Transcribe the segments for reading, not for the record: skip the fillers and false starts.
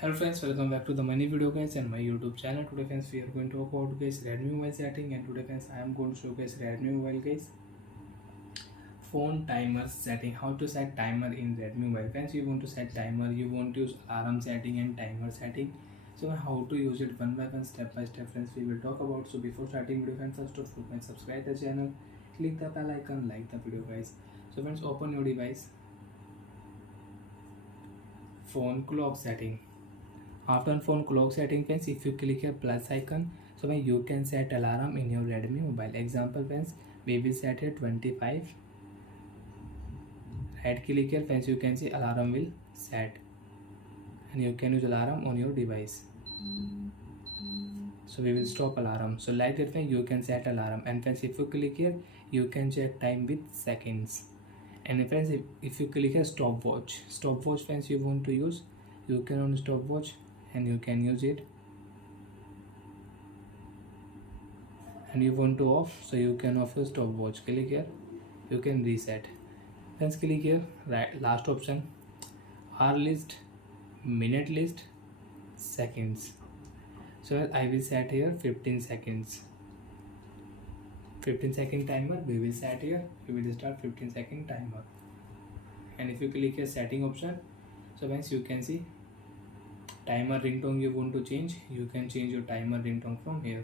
Hello friends, welcome back to the money video guys and my YouTube channel. Today friends we are going to talk about guys Redmi mobile setting, and today friends I am going to show guys Redmi mobile guys phone timer setting. How to set timer in Redmi mobile. Friends, you want to set timer, you want to use alarm setting and timer setting. So how to use it one by one, step by step friends we will talk about. So before starting video friends, first of all friends subscribe the channel, click the bell icon, like the video guys. So friends, open your device, phone clock setting. After phone clock setting friends, if you click here plus icon, so when you can set alarm in your Redmi mobile. Example friends, we will set here 25. Right click here friends, you can see alarm will set, and you can use alarm on your device. So we will stop alarm. So like that friends, you can set alarm. And friends, if you click here, you can check time with seconds. And friends, if you click here stopwatch friends, you want to use, you can on stopwatch and you can use it. And you want to off, so you can off your stopwatch. Click here, you can reset. Friends, click here, right, last option, hour list, minute list, seconds. So I will set here 15 seconds. 15-second timer we will set here. We will start 15-second timer. And if you click here setting option, so once you can see timer ringtone you want to change, you can change your timer ringtone from here.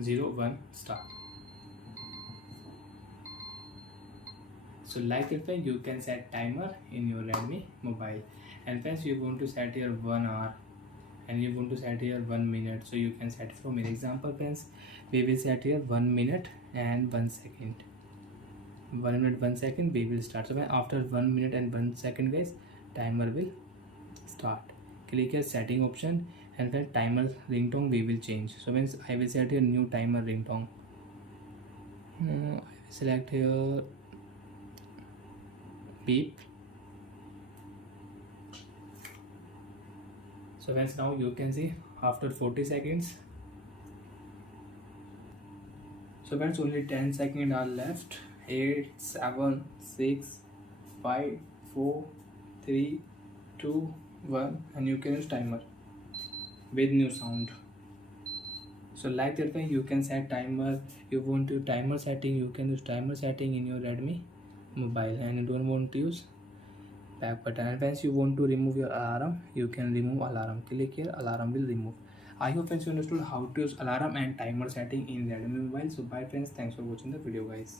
0 1 start. So like that way you can set timer in your Redmi mobile. And friends, you want to set here 1 hour, and you want to set here 1 minute, so you can set from an example friends, we will set here 1 minute and 1 second. 1 minute 1 second we will start. So after 1 minute and 1 second guys, timer will start. Click here setting option, and then timer ringtone we will change. So when I will set here new timer ringtone, I will select here beep. So friends, now you can see after 40 seconds. So friends, only 10 seconds are left. 8 7 6 5 4 3 2 1, and you can use timer with new sound. So like that way you can set timer. You want to timer setting, you can use timer setting in your Redmi mobile. And you don't want to use back button. And once you want to remove your alarm, you can remove alarm. Click here, alarm will remove. I hope friends you understood how to use alarm and timer setting in Redmi mobile. So bye friends, thanks for watching the video guys.